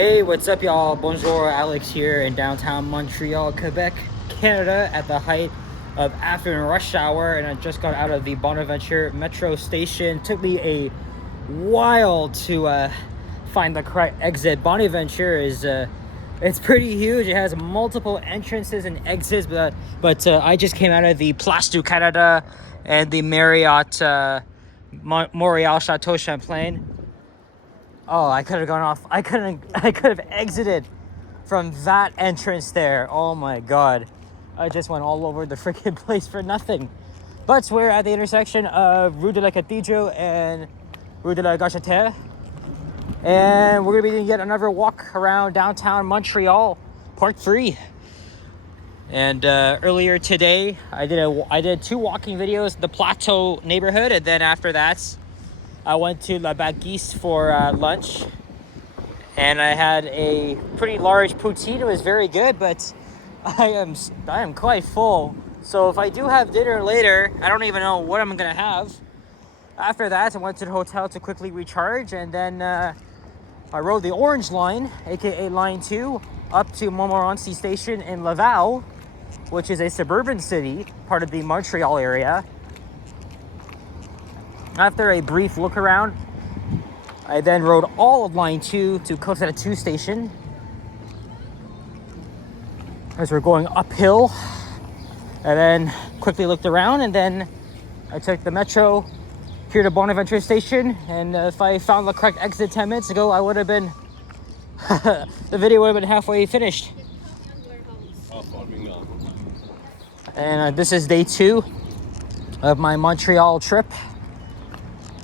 Hey, what's up, y'all? Bonjour, Alex here in downtown Montreal, Quebec, Canada, at the height of afternoon rush hour, and I just got out of the Bonaventure metro station. Took me a while to find the correct exit. Bonaventure is it's pretty huge. It has multiple entrances and exits, but I just came out of the Place du Canada and the Marriott Montreal Chateau Champlain. Oh, I could have gone off. I could have exited from that entrance there. Oh my god. I just went all over the freaking place for nothing. But we're at the intersection of Rue de la Cathedral and Rue de la Gauchetière. And we're going to be doing yet another walk around downtown Montreal, park free. And earlier today, I did two walking videos, the Plateau neighborhood, and then after that, I went to La Baguisse for lunch, and I had a pretty large poutine. It was very good, but I am quite full. So if I do have dinner later, I don't even know what I'm gonna have. After that, I went to the hotel to quickly recharge, and then I rode the Orange Line, aka Line 2, up to Montmorency Station in Laval, which is a suburban city, part of the Montreal area. After a brief look around, I then rode all of Line 2 to Coquitlam 2 station as we're going uphill, and then quickly looked around, and then I took the metro here to Bonaventure station, and if I found the correct exit 10 minutes ago, I would have been the video would have been halfway finished. And this is day 2 of my Montreal trip.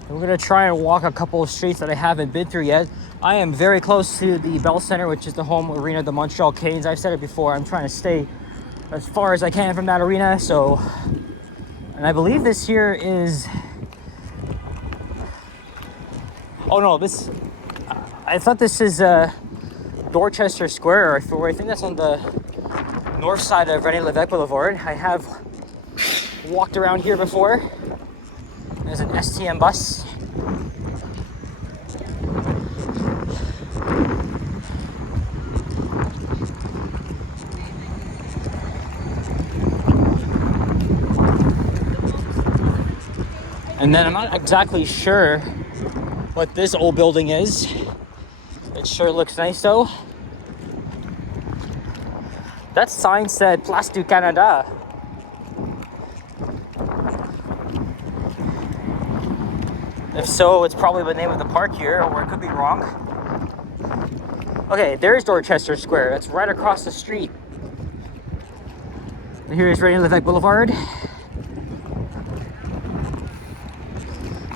We're gonna try and walk a couple of streets that I haven't been through yet. I am very close to the Bell Center, which is the home arena of the Montreal Canes. I've said it before, I'm trying to stay as far as I can from that arena. So, and I believe this here is, oh no, I thought this is Dorchester Square, or I think that's on the north side of René Lévesque Boulevard. I have walked around here before. There's an STM bus. And then I'm not exactly sure what this old building is. It sure looks nice though. That sign said Place du Canada. If so, it's probably the name of the park here, or it could be wrong. Okay, there's Dorchester Square. That's right across the street. And here is René Lévesque Boulevard.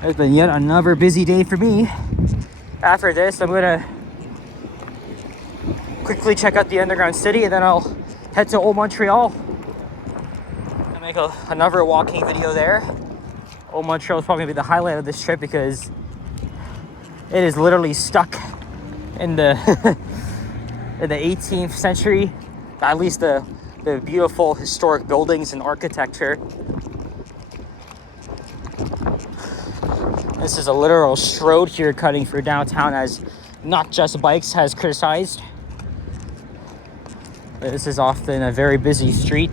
It's been yet another busy day for me. After this, I'm gonna quickly check out the underground city, and then I'll head to Old Montreal and make another walking video there. Old Montreal is probably going to be the highlight of this trip because it is literally stuck in the in the 18th century. At least the beautiful historic buildings and architecture. This is a literal road here cutting through downtown, as Not Just Bikes has criticized. This is often a very busy street,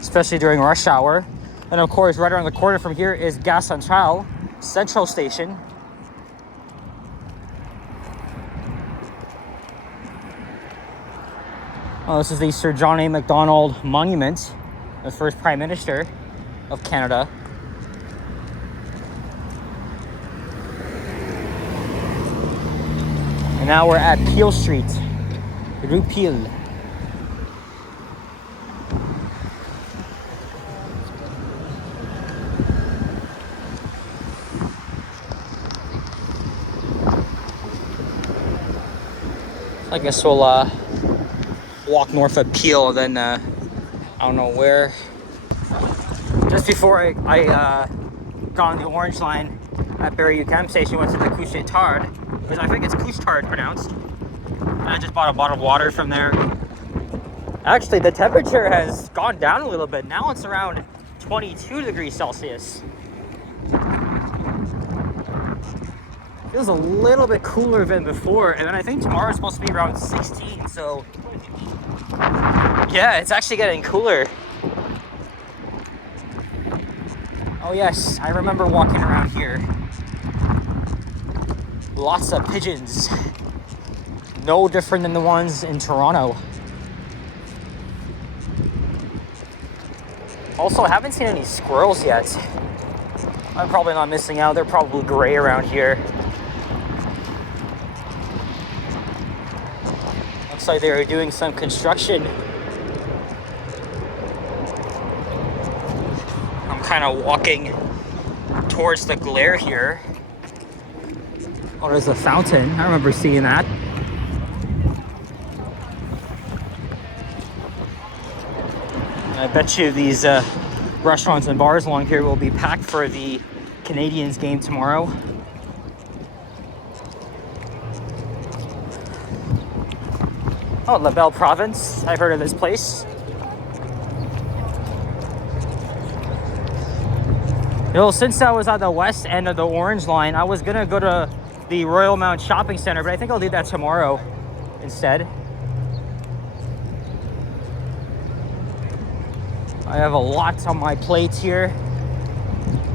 especially during rush hour. And of course, right around the corner from here is Gare Centrale, Central Station. Oh, this is the Sir John A. Macdonald Monument, the first Prime Minister of Canada. And now we're at Peel Street, Rue Peel. I guess we'll walk north of Peel, and then I don't know where. Just before I got on the Orange Line at Barrie-UQAM station, went to the Couche Tard, which I think it's Couche Tard pronounced. And I just bought a bottle of water from there. Actually, the temperature has gone down a little bit. Now it's around 22 degrees Celsius. Feels a little bit cooler than before, and then I think tomorrow is supposed to be around 16, so yeah, it's actually getting cooler. Oh yes, I remember walking around here. Lots of pigeons. No different than the ones in Toronto. Also, I haven't seen any squirrels yet. I'm probably not missing out. They're probably gray around here. Looks like they were doing some construction. I'm kind of walking towards the glare here. Oh, there's a fountain. I remember seeing that. I bet you these restaurants and bars along here will be packed for the Canadiens game tomorrow. Oh, La Belle Province. I've heard of this place. You know, since I was at the west end of the Orange Line, I was gonna go to the Royal Mount Shopping Center, but I think I'll do that tomorrow instead. I have a lot on my plate here.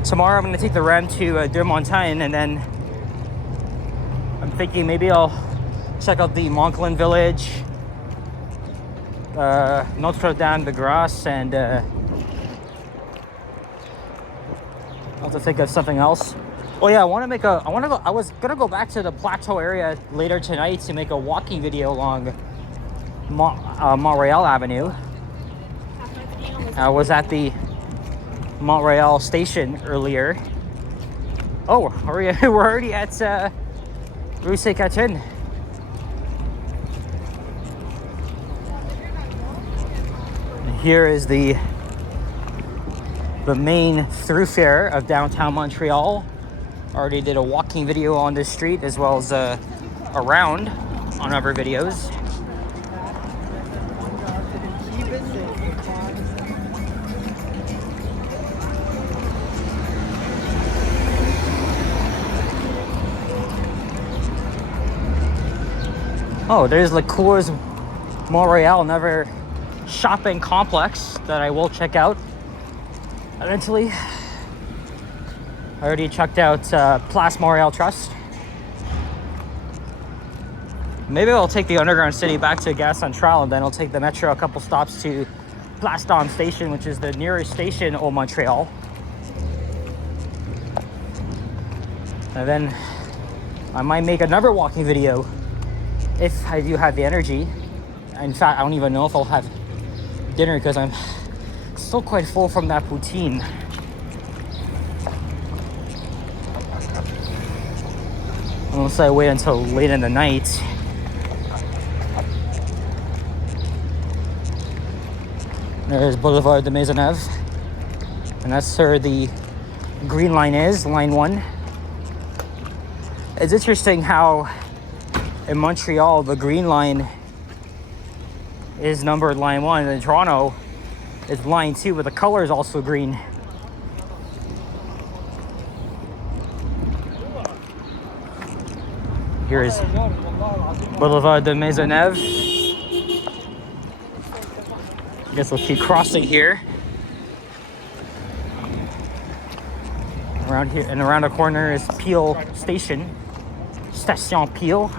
Tomorrow I'm gonna take the REM to de Montagne, and then I'm thinking maybe I'll check out the Montreal Village, Notre-Dame-de-Grâce, and I'll have to think of something else. Oh yeah, I was gonna go back to the Plateau area later tonight to make a walking video along Montreal Avenue. I was at the Montreal station earlier. Oh, we're already at Rue Sainte-Catherine. Here is the main thoroughfare of downtown Montreal. Already did a walking video on this street as well as around on other videos. Oh, there's Le Cours Montréal, another shopping complex that I will check out eventually. I already checked out Place Montréal Trust. Maybe I'll take the underground city back to Gare Centrale, and then I'll take the metro a couple stops to Place d'Homme Station, which is the nearest station of Montreal. And then I might make another walking video if I do have the energy. In fact, I don't even know if I'll have dinner because I'm still quite full from that poutine. Unless I wait until late in the night. There's Boulevard de Maisonneuve. And that's where the green line is, line 1. It's interesting how in Montreal, the green line is numbered line 1, and in Toronto, it's line 2, but the color is also green. Here is Boulevard de Maisonneuve. I guess we'll keep crossing here. Around here and around the corner is Peel Station. Station Peel.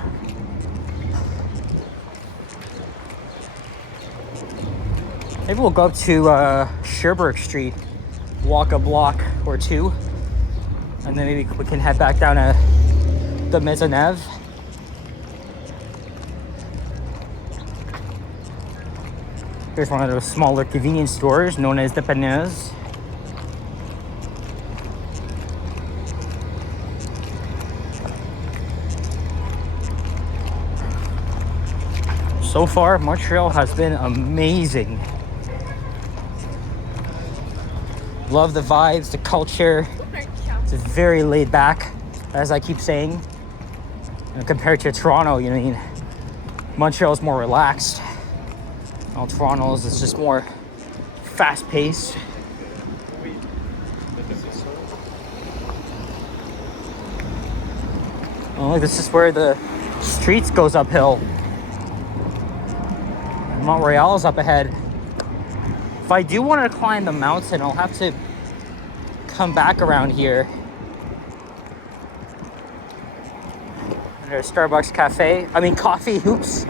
Maybe we'll go up to Sherbrooke Street, walk a block or two, and then maybe we can head back down to the Maisonneuve. Here's one of those smaller convenience stores known as Dépanneuse. So far, Montreal has been amazing. Love the vibes, the culture. It's very laid back, as I keep saying. And compared to Toronto, you know, Montreal is more relaxed. While Toronto is just more fast-paced. Oh, look, this is where the streets goes uphill. Montreal is up ahead. If I do want to climb the mountain, I'll have to come back around here. There's Starbucks coffee hoops.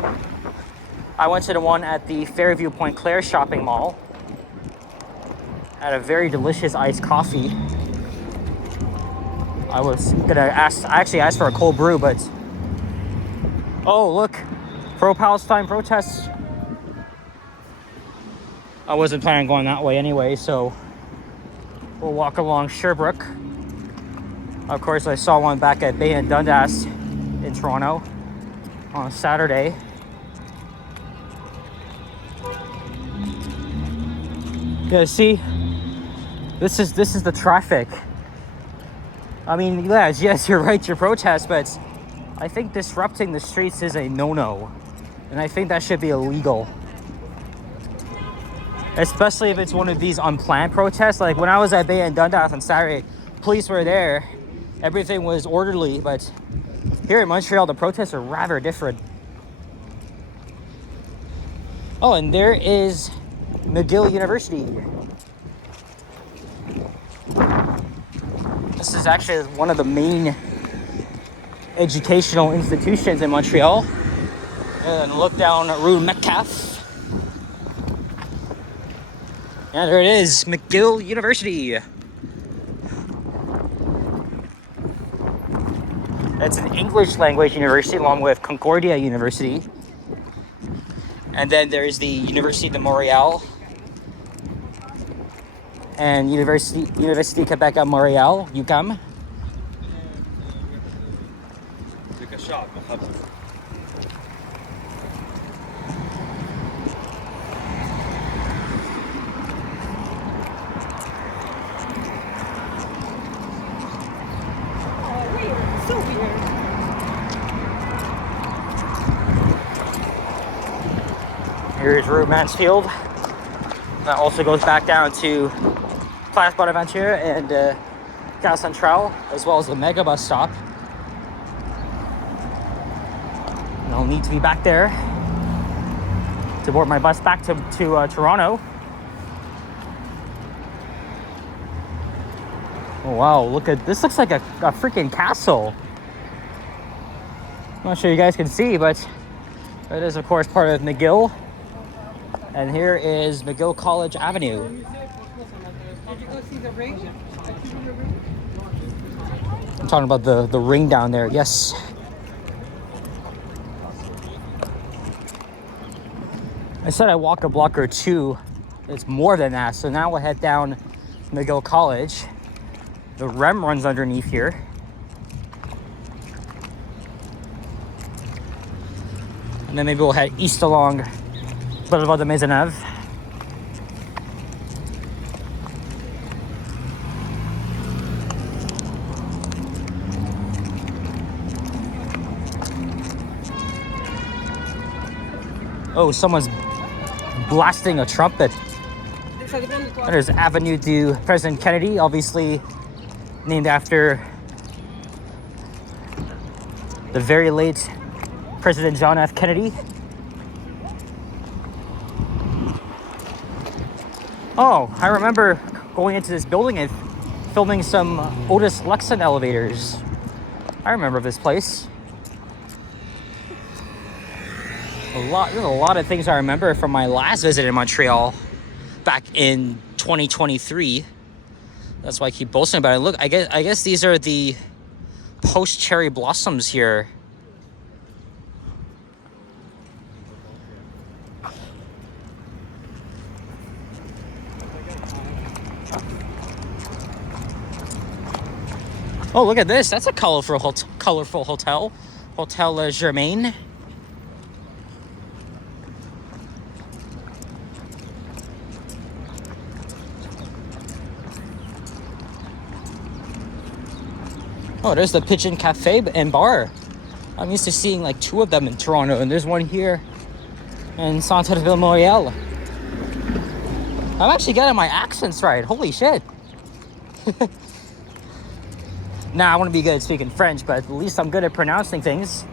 I went to the one at the Fairview Point Claire shopping mall. Had a very delicious iced coffee. I actually asked for a cold brew, but oh, look, pro-Palestine protests. I wasn't planning on going that way anyway, so we'll walk along Sherbrooke. Of course, I saw one back at Bay and Dundas in Toronto on Saturday. Yeah, see, this is the traffic. I mean, yes, you're right to protest, but I think disrupting the streets is a no-no, and I think that should be illegal. Especially if it's one of these unplanned protests. Like when I was at Bay and Dundas on Saturday, police were there, everything was orderly, but here in Montreal, the protests are rather different. Oh, and there is McGill University. This is actually one of the main educational institutions in Montreal. And look down Rue Metcalfe. And there it is, McGill University. It's an English language university along with Concordia University. And then there's the Université de Montréal and Université Québec à Montréal, UQAM. Here's Rue Mansfield. That also goes back down to Place Bonaventure and Gare Centrale, as well as the Mega Bus stop. And I'll need to be back there to board my bus back to Toronto. Oh wow, look at this, looks like a freaking castle. I'm not sure you guys can see, but it is of course part of McGill. And here is McGill College Avenue. Did you go see the ring? I'm talking about the ring down there, yes. I said I walk a block or two. It's more than that. So now we'll head down McGill College. The REM runs underneath here. And then maybe we'll head east along Boulevard de Maisonneuve. Oh, someone's blasting a trumpet. There's Avenue du President Kennedy, obviously named after the very late President John F. Kennedy. Oh, I remember going into this building and filming some Otis Lexon elevators. I remember this place. There's a lot of things I remember from my last visit in Montreal back in 2023. That's why I keep boasting about it. Look, I guess these are the post-cherry blossoms here. Oh, look at this. That's a colorful hotel. Hotel Germain. Oh, there's the Pigeon Cafe and Bar. I'm used to seeing like two of them in Toronto, and there's one here in centre-ville Montréal. I'm actually getting my accents right. Holy shit. Nah, I want to be good at speaking French, but at least I'm good at pronouncing things.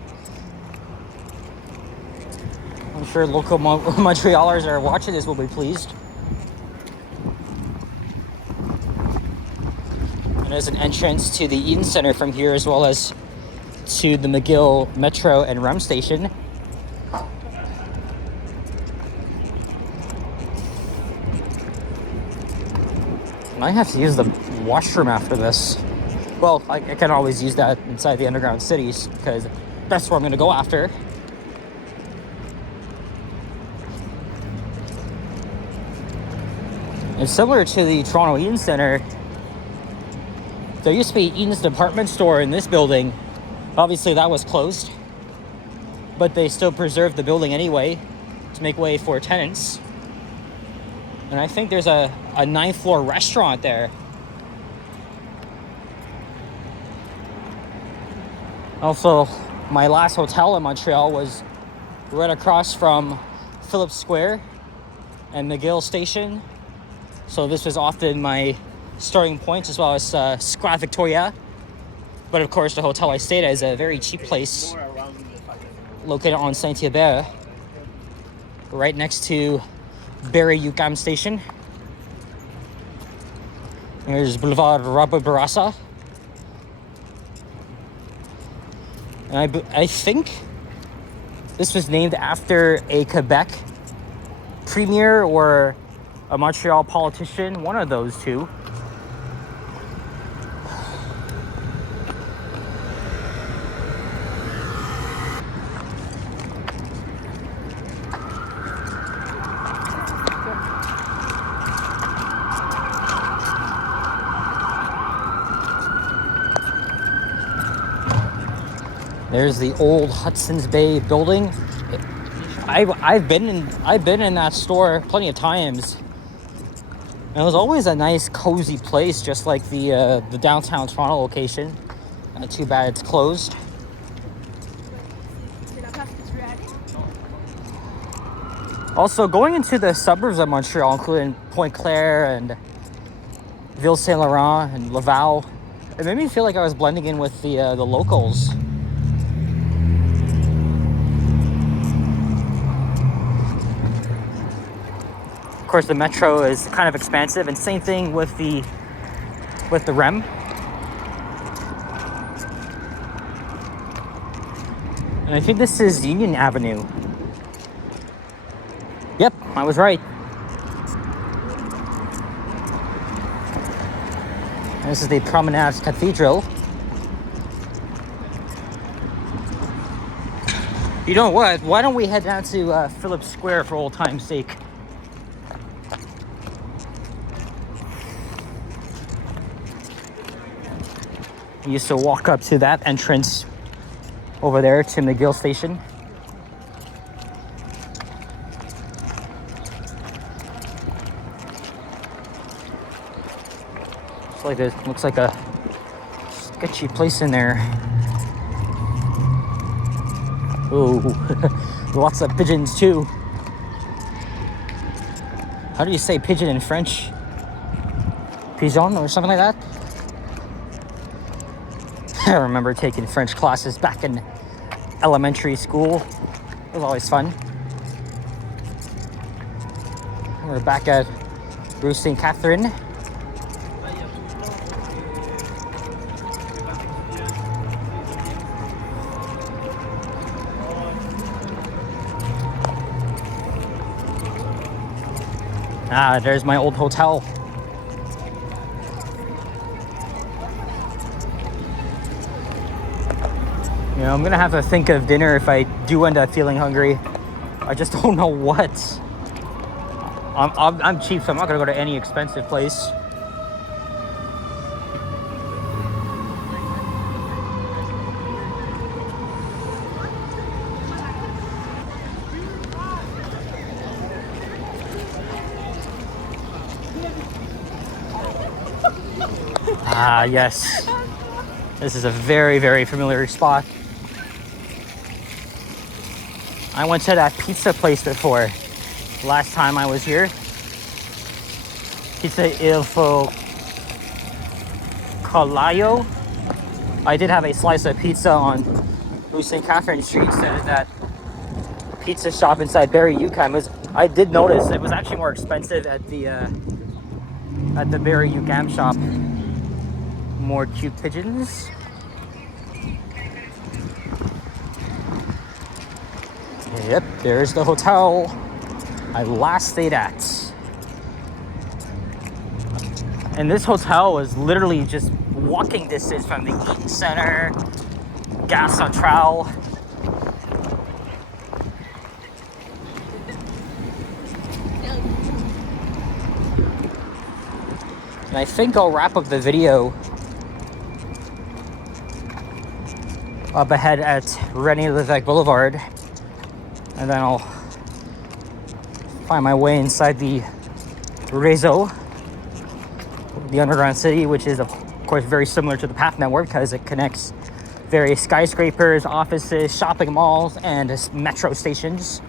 I'm sure local Montrealers that are watching this will be pleased. And there's an entrance to the Eaton Centre from here, as well as to the McGill Metro and REM station. And I have to use the washroom after this. Well, I can always use that inside the underground cities, because that's where I'm going to go after. And similar to the Toronto Eaton Centre, there used to be Eaton's department store in this building. Obviously that was closed, but they still preserved the building anyway to make way for tenants. And I think there's a 9th floor restaurant there. Also, my last hotel in Montreal was right across from Phillips Square and McGill Station. So this was often my starting point, as well as Square Victoria. But of course, the hotel I stayed at is a very cheap place located on Saint-Hubert, right next to Barrie-UQAM Station. There's Boulevard Robert Bourassa. And I think this was named after a Quebec premier or a Montreal politician, one of those two. There's the old Hudson's Bay building. I've been in that store plenty of times. And it was always a nice, cozy place, just like the downtown Toronto location. Too bad it's closed. Also, going into the suburbs of Montreal, including Pointe-Claire and Ville-Saint-Laurent and Laval, it made me feel like I was blending in with the locals. Of course, the metro is kind of expansive, and same thing with the REM. And I think this is Union Avenue. Yep, I was right. And this is the Promenade Cathedral. You know what? Why don't we head down to Phillips Square for old time's sake? I used to walk up to that entrance over there to McGill Station. It's like it looks like a sketchy place in there. Ooh, lots of pigeons too. How do you say pigeon in French? Pigeon or something like that? I remember taking French classes back in elementary school. It was always fun. We're back at Rue St. Catherine. Ah, there's my old hotel. You know, I'm gonna have to think of dinner if I do end up feeling hungry. I just don't know what. I'm cheap, so I'm not gonna go to any expensive place. Ah, yes. This is a very, very familiar spot. I went to that pizza place before, last time I was here. Pizza Il Colaio. I did have a slice of pizza on St. Catherine Street, so that pizza shop inside Barrie UQAM I did notice it was actually more expensive at the Barrie UQAM shop. More cute pigeons. Yep, there's the hotel I last stayed at. And this hotel was literally just walking distance from the Eaton Center, Gare Centrale. And I think I'll wrap up the video up ahead at René Lévesque Boulevard, and then I'll find my way inside the Réseau, the underground city, which is of course very similar to the Path Network because it connects various skyscrapers, offices, shopping malls, and metro stations.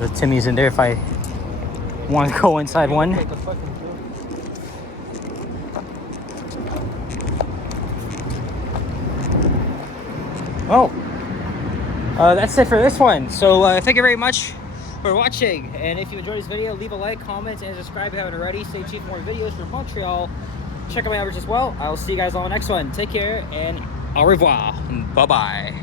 The Timmy's in there if I want to go inside one. Oh, that's it for this one. So thank you very much for watching. And if you enjoyed this video, leave a like, comment, and subscribe if you haven't already. Stay tuned for more videos from Montreal. Check out my average as well. I'll see you guys on the next one. Take care and au revoir. Bye-bye.